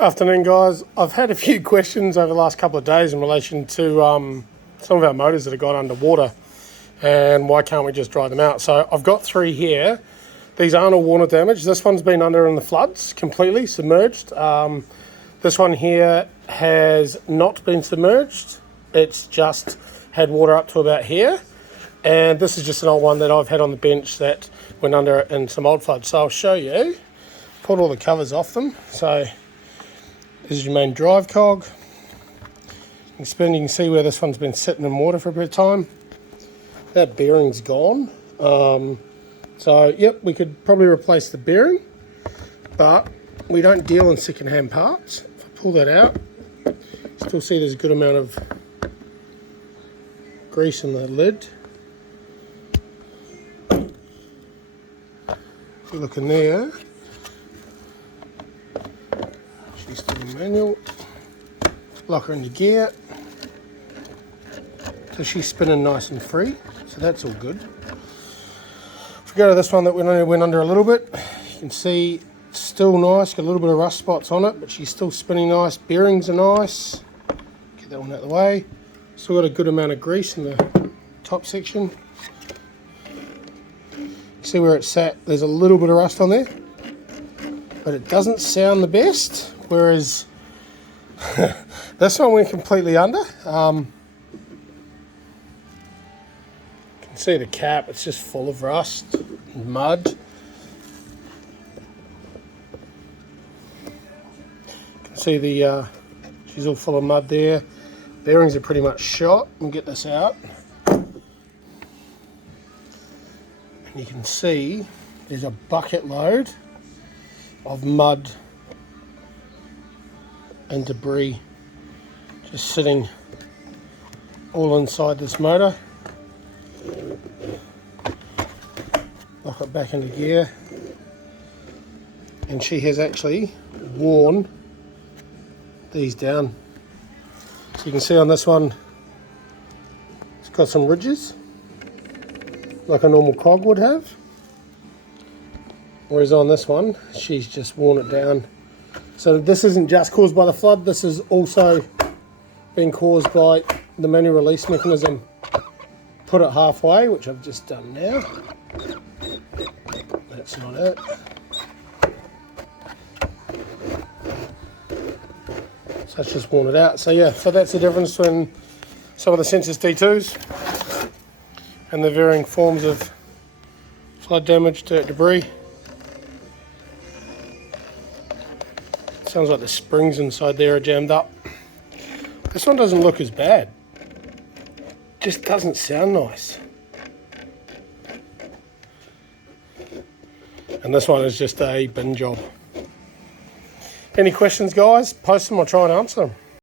Afternoon, guys. I've had a few questions over the last couple of days in relation to some of our motors that have gone underwater and why can't we just dry them out. So I've got three here. These aren't all water damage. This one's been under in the floods, completely submerged. This one here has not been submerged. It's just had water up to about here. And this is just an old one that I've had on the bench that went under in some old floods. So I'll show you. Pulled all the covers off them. So this is your main drive cog. You can see where this one's been sitting in water for a bit of time. That bearing's gone. So, yep, we could probably replace the bearing, but we don't deal in second-hand parts. If I pull that out, still see there's a good amount of grease in the lid. If you look in there, she's still in manual. Lock her into gear. So she's spinning nice and free, so that's all good. If we go to this one that went under a little bit, you can see it's still nice, got a little bit of rust spots on it, but she's still spinning nice. Bearings are nice. Get that one out of the way. Still got a good amount of grease in the top section. See where it's sat, there's a little bit of rust on there, but it doesn't sound the best, whereas this one went completely under. See the cap, it's just full of rust and mud. You can see the she's all full of mud there. Bearings are pretty much shot. We'll get this out. And you can see there's a bucket load of mud and debris just sitting all inside this motor. Lock it back into gear, and she has actually worn these down. So you can see on this one it's got some ridges like a normal cog would have, whereas on this one she's just worn it down. So this isn't just caused by the flood, this is also been caused by the manual release mechanism. Put it halfway, which I've just done now. That's not it. So it's just worn it out. So yeah, so that's the difference between some of the Sensus D2s and the varying forms of flood damage to debris. Sounds like the springs inside there are jammed up. This one doesn't look as bad. Just doesn't sound nice. And this one is just a bin job. Any questions, guys? Post them, I'll try and answer them.